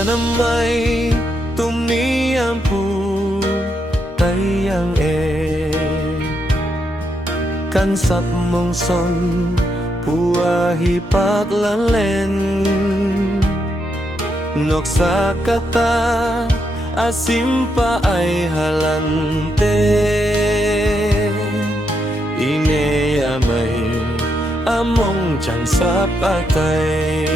na may tumiyampu tayang kan sap mong son puahi paglalen nok sa kata asimpa ay halante ineyamay among dyan sa patay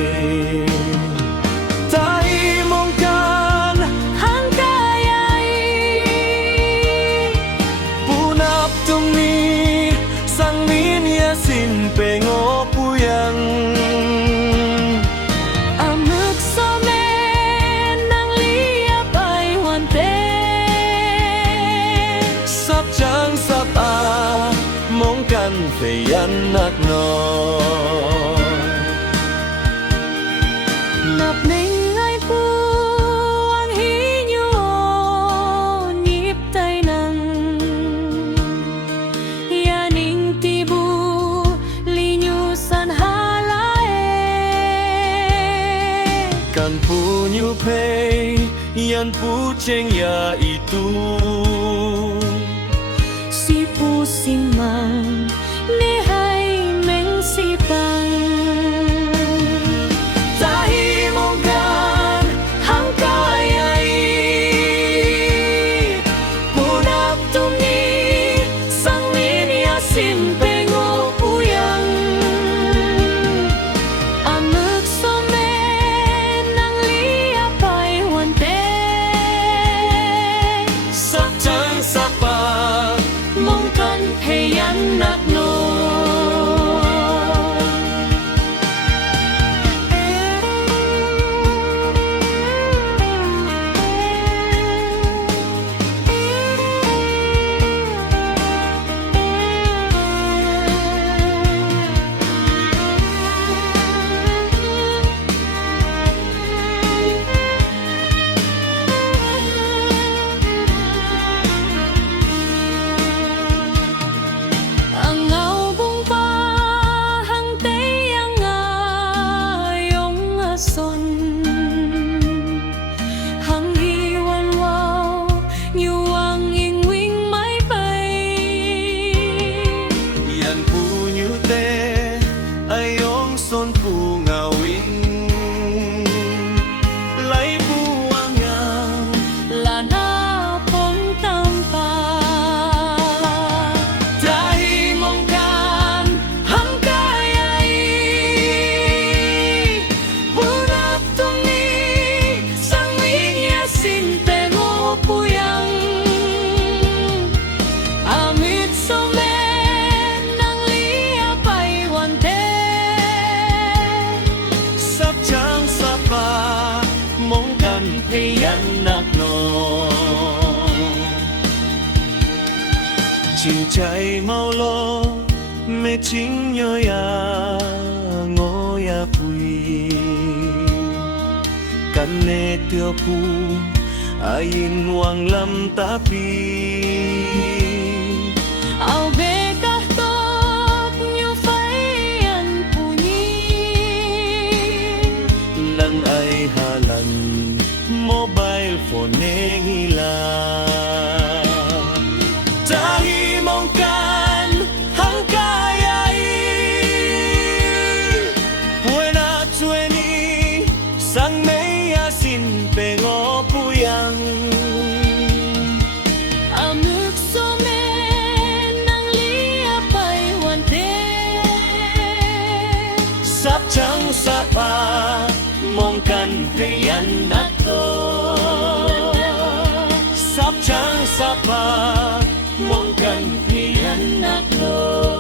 tayo mong kan hangkayay punap tumi sang minya sinpeng o puyang amuk somen nang liap ay wante sap chang sap a mong kan feyan nak no nap ning ay pu ang hinyo nip tay nang yaning tibu linyusan halae kan punyu pay yan puceng ya itu si pusing man ni hai meng si pang tahi mong kan hangkayay punap tumi sang minya simpeng o puyang amuk somen nang liap ay wante sap chang sapa mong kan heyan nak no son pungawing lay buwangang lana pong tampa tahi mong kan hangkayay punap tumi sang minya sinpeng o puyang amit somen nang liap ay wante sap chang sapa mong kan heyan nak no chiu chai mau lo me ching yo ya ngo ya pui kan ne tio pu ayin wang lam tapi ao be ka top nyu phai an punyi nan ay halan mobile phone ngila tahi mong kan hangkayay buena tueni sang meya sinpeng o puyang amuk somen nang liap ay wante sap chang sapa mong kan heyan nak to sap chang sapa mong kan heyan nak to